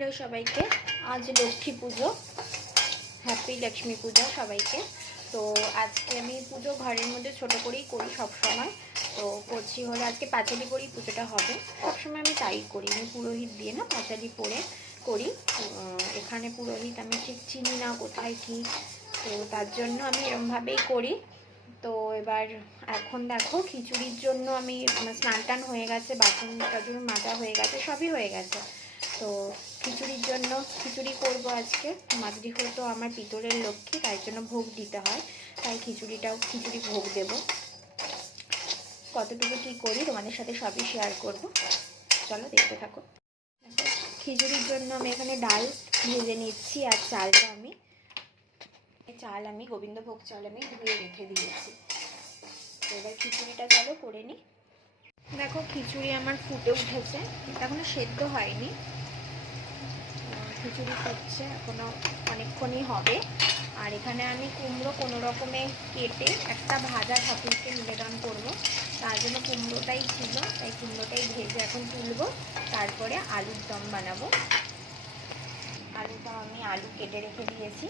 Hello সবাইকে, আজ লক্ষ্মী পুজো। Happy Lakshmi পূজা সবাইকে। তো আজকে আমি পুজো ঘরের মধ্যে ছোট করেই করি সব সময়। তো করছি হলো আজকে পাঁচালি পরেই পুজোটা হবে। সবসময় আমি তাই করি, আমি পুরোহিত দিয়ে না পাঁচালি পরে করি। এখানে পুরোহিত আমি ঠিক চিনি না কোথায় কি, তো তার জন্য আমি এরমভাবেই করি। তো এবার এখন দেখো খিচুড়ির জন্য আমি স্নান টান হয়ে গেছে, বাসন টাসন মাজা হয়ে গেছে, সবই হয়ে গেছে। তো খিচুড়ির জন্য খিচুড়ি করব আজকে। মাতৃহতো আমার পিতরের লক্ষ্মী, তাই জন্য ভোগ দিতে হয়, তাই খিচুড়ি ভোগ দেব। কতটুকু কী করি তোমাদের সাথে সবই শেয়ার করব, চলো দেখতে থাকো। খিচুড়ির জন্য আমি এখানে ডাল ভেজে নিচ্ছি, আর চাল আমি গোবিন্দভোগ চাল আমি ধুয়ে রেখে দিয়েছি। তো এবার খিচুড়িটা চলো করে নিই। দেখো খিচুড়ি আমার ফুটে উঠেছে, এটা এখনো সেদ্ধ হয়নি। খিচুড়ি ফুটছে, এখনো অনেকক্ষণই হবে। আর এখানে আমি কুমড়ো কোনো রকমে কেটে একটা ভাজা ঠাকুরকে নিবেদন করব, তার জন্য কুমড়োটাই ছিল, তাই কুমড়োটাই ভেজে এখন তুলব। তারপরে আলুর দম বানাবো। আলু কেটে রেখে দিয়েছি,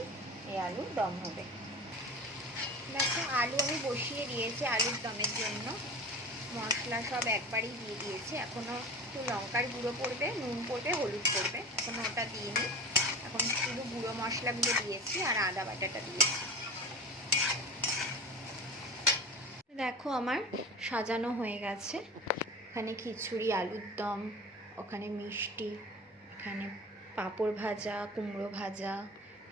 এই আলুর দম হবে। দেখো আলু আমি বসিয়ে দিয়েছি আলুর দমের জন্য। মশলা সব একবারেই দিয়ে দিয়েছি, এখনও একটু লঙ্কার গুঁড়ো পড়বে, নুন পড়বে, হলুদ পড়বে, এখনও ওটা দিইনি। এখন শুধু গুঁড়ো মশলাগুলো দিয়েছি আর আদা বাটাটা দিয়েছি। দেখো আমার সাজানো হয়ে গেছে। এখানে খিচুড়ি, আলুর দম, ওখানে মিষ্টি, এখানে পাঁপড় ভাজা, কুমড়ো ভাজা,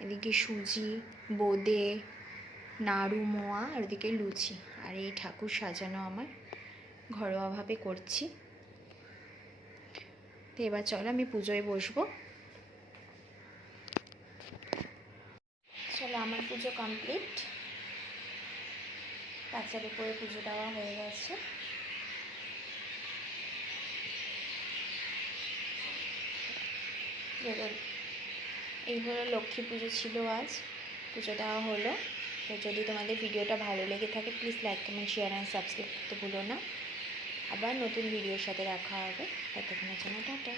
এদিকে সুজি, বোঁদে, নাড়ু, মোয়া, আর ওদিকে লুচি। আর এই ঠাকুর সাজানো আমার ঘরোয়াভাবে করছি। তো এবার চলো আমি পুজোয় বসবো। চলো আমার পুজো কমপ্লিট, পাঁচালি করে পুজো দেওয়া হয়ে গেছে। এই হলো লক্ষ্মী পুজো ছিল, আজ পুজো দেওয়া হলো। তো যদি তোমাদের ভিডিওটা ভালো লেগে থাকে please like, comment, share and subscribe করতে ভুলো না। আবার নতুন ভিডিওর সাথে দেখা হবে, ততক্ষণের জন্য টাটা।